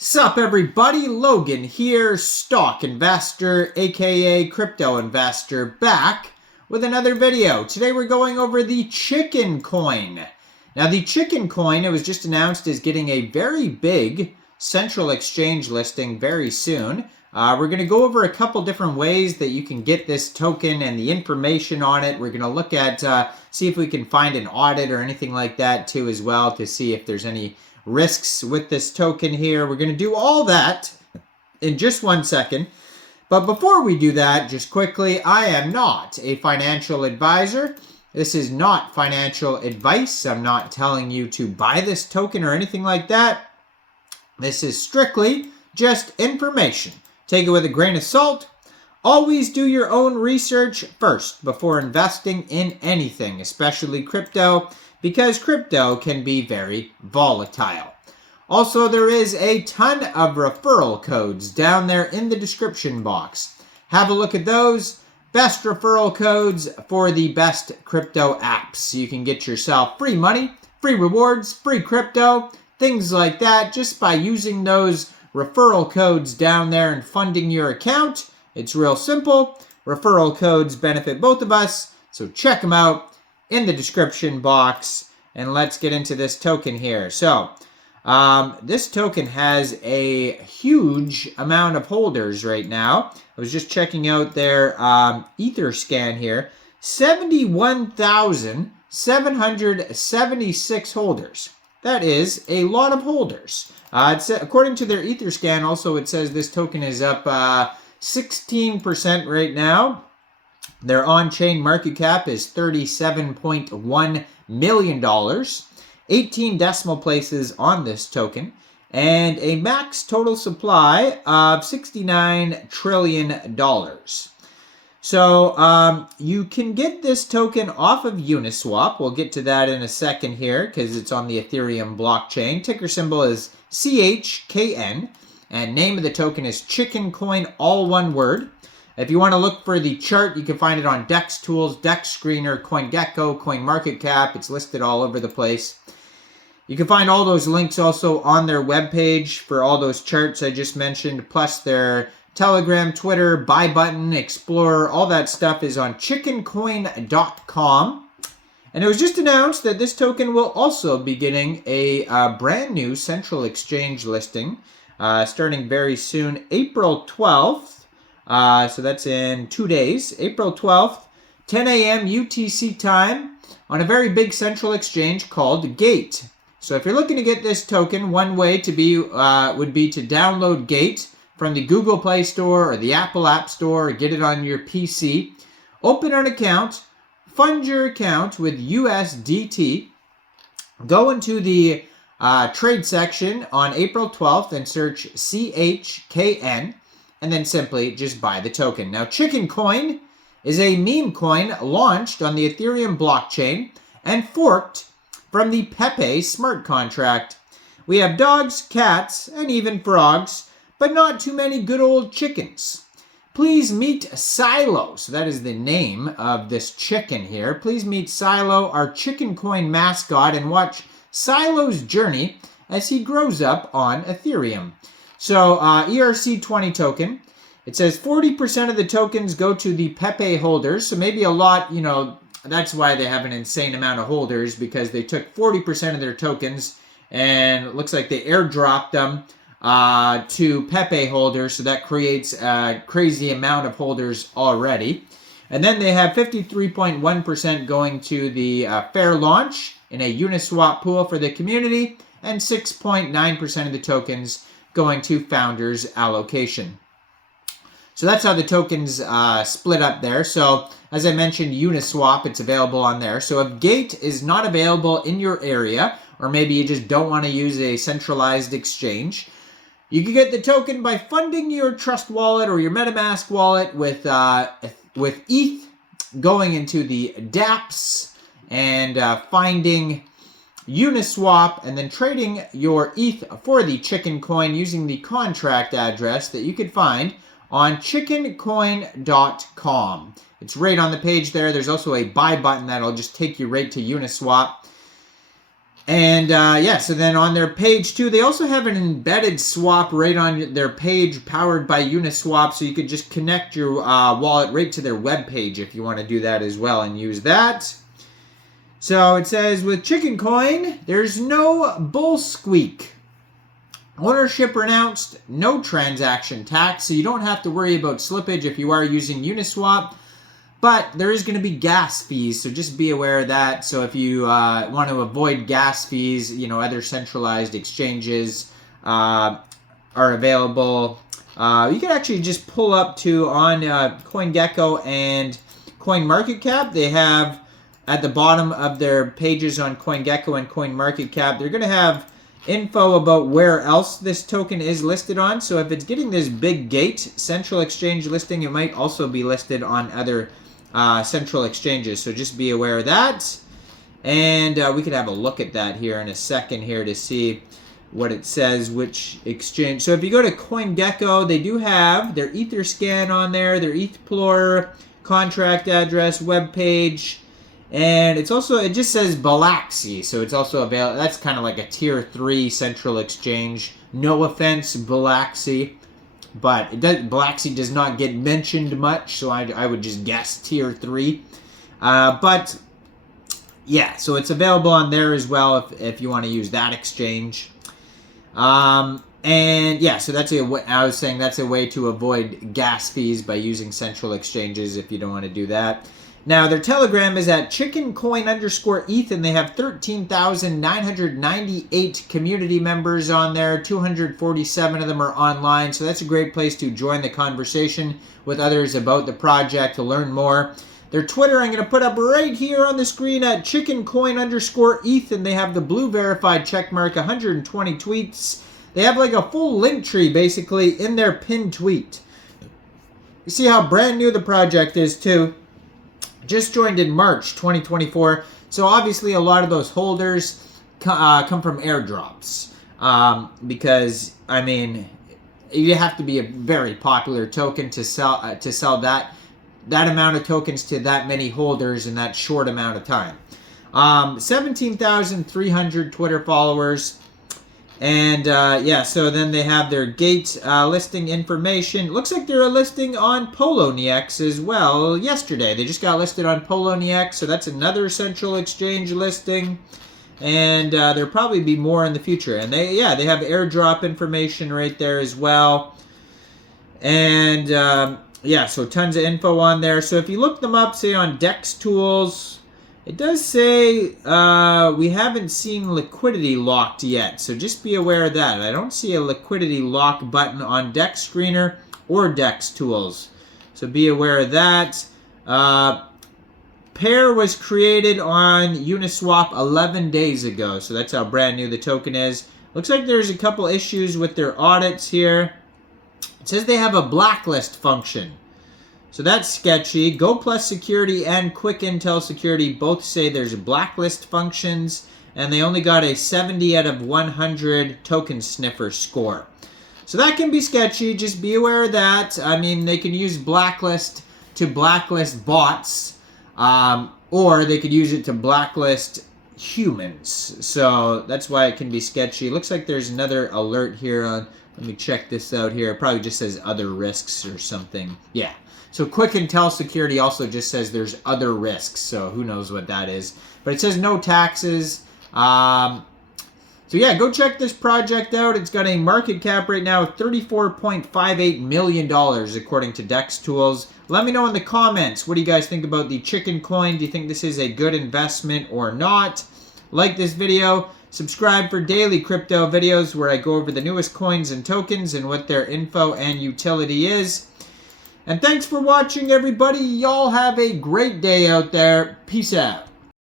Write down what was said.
Sup everybody, Logan here, stock investor, aka crypto investor, back with another video. Today we're going over the Chickencoin. Now the Chickencoin, it was just announced, is getting a very big central exchange listing very soon. We're going to go over a couple different ways that you can get this token and the information on it. We're going to look at, see if we can find an audit or anything like that too as well to see if there's any risks with this token here. We're going to do all that in just 1 second. But before we do that, just quickly, I am not a financial advisor. This is not financial advice. I'm not telling you to buy this token or anything like that. This is strictly just information. Take it with a grain of salt. Always do your own research first before investing in anything, especially crypto, because crypto can be very volatile. Also, there is a ton of referral codes down there in the description box. Have a look at those. Best referral codes for the best crypto apps. You can get yourself free money, free rewards, free crypto, things like that just by using those referral codes down there and funding your account. It's real simple. Referral codes benefit both of us, so check them out in the description box. And let's get into this token here. So this token has a huge amount of holders right now. I was just checking out their Ether scan here. 71,776 holders. That is a lot of holders. According to their Ether scan, also it says this token is up 16% right now. Their on-chain market cap is $37.1 million. 18 decimal places on this token. And a max total supply of $69 trillion. So you can get this token off of Uniswap. We'll get to that in a second here because it's on the Ethereum blockchain. Ticker symbol is Chkn. And name of the token is Chickencoin, all one word. If you want to look for the chart, you can find it on DEX Tools, DEX Screener, CoinGecko, CoinMarketCap. It's listed all over the place. You can find all those links also on their webpage for all those charts I just mentioned, plus their Telegram, Twitter, buy button, Explorer, all that stuff is on chickencoin.com. And it was just announced that this token will also be getting a brand new central exchange listing starting very soon, April 12th. So that's in 2 days, April 12th, 10 a.m. UTC time on a very big central exchange called Gate. So if you're looking to get this token, one way to be would be to download Gate from the Google Play Store or the Apple App Store, or get it on your PC. Open an account, fund your account with USDT, go into the trade section on April 12th and search CHKN. And then simply just buy the token. Now, Chickencoin is a meme coin launched on the Ethereum blockchain and forked from the Pepe smart contract. We have dogs, cats, and even frogs, but not too many good old chickens. Please meet Silo. So that is the name of this chicken here. Please meet Silo, our Chickencoin mascot, and watch Silo's journey as he grows up on Ethereum. So ERC20 token, it says 40% of the tokens go to the Pepe holders. So maybe a lot, you know, that's why they have an insane amount of holders, because they took 40% of their tokens and it looks like they airdropped them to Pepe holders. So that creates a crazy amount of holders already. And then they have 53.1% going to the fair launch in a Uniswap pool for the community, and 6.9% of the tokens going to founders allocation. So that's how the tokens split up there. So as I mentioned, Uniswap, it's available on there. So if Gate is not available in your area, or maybe you just don't want to use a centralized exchange, you can get the token by funding your Trust wallet or your MetaMask wallet with ETH, going into the dApps and finding Uniswap, and then trading your ETH for the Chickencoin using the contract address that you could find on chickencoin.com. It's right on the page there. There's also a buy button that'll just take you right to Uniswap. And yeah, so then on their page too, they also have an embedded swap right on their page powered by Uniswap. So you could just connect your wallet right to their web page if you want to do that as well and use that. So it says with Chickencoin, there's no bull squeak. Ownership renounced, no transaction tax, so you don't have to worry about slippage if you are using Uniswap. But there is going to be gas fees, so just be aware of that. So if you want to avoid gas fees, you know, other centralized exchanges are available. You can actually just pull up to on CoinGecko and CoinMarketCap. They have at the bottom of their pages on CoinGecko and CoinMarketCap, they're going to have info about where else this token is listed on. So if it's getting this big gate central exchange listing, it might also be listed on other central exchanges. So just be aware of that. And we could have a look at that here in a second here to see what it says, which exchange. So if you go to CoinGecko, they do have their Etherscan on there, their ETHPLOR, contract address, web page. And it's also, it just says BITRUE, so it's also available. That's kind of like a tier 3 central exchange. No offense, BITRUE, but BITRUE does not get mentioned much, so I would just guess tier 3. But yeah, so it's available on there as well if you want to use that exchange. And yeah, so that's I was saying that's a way to avoid gas fees by using central exchanges if you don't want to do that. Now, their Telegram is at Chickencoin_ETH, and they have 13,998 community members on there. 247 of them are online, so that's a great place to join the conversation with others about the project to learn more. Their Twitter, I'm going to put up right here on the screen at Chickencoin_ETH, and they have the blue verified checkmark, 120 tweets. They have like a full link tree, basically, in their pinned tweet. You see how brand new the project is, too. Just joined in March 2024, so obviously a lot of those holders come from airdrops, because I mean you have to be a very popular token to sell that amount of tokens to that many holders in that short amount of time. 17,300 Twitter followers. And yeah, so then they have their gate listing information. Looks like they're a listing on Poloniex as well yesterday. They just got listed on Poloniex, so that's another central exchange listing. And there'll probably be more in the future. And they have airdrop information right there as well. And yeah, so tons of info on there. So if you look them up, say on DEX Tools, it does say we haven't seen liquidity locked yet, so just be aware of that. I don't see a liquidity lock button on DEX Screener or DEX Tools, so be aware of that. Pair was created on Uniswap 11 days ago, so that's how brand new the token is. Looks like there's a couple issues with their audits here. It says they have a blacklist function. So that's sketchy. Go Plus Security and Quick Intel Security both say there's blacklist functions, and they only got a 70 out of 100 token sniffer score. So that can be sketchy. Just be aware of that. I mean, they can use blacklist to blacklist bots, or they could use it to blacklist humans. So that's why it can be sketchy. Looks like there's another alert here on. Let me check this out here. It probably just says other risks or something. Yeah. So Quick Intel Security also just says there's other risks, so who knows what that is. But it says no taxes. So yeah, go check this project out. It's got a market cap right now of $34.58 million according to DEX Tools. Let me know in the comments, what do you guys think about the Chickencoin? Do you think this is a good investment or not? Like this video. Subscribe for daily crypto videos where I go over the newest coins and tokens and what their info and utility is. And thanks for watching, everybody. Y'all have a great day out there. Peace out.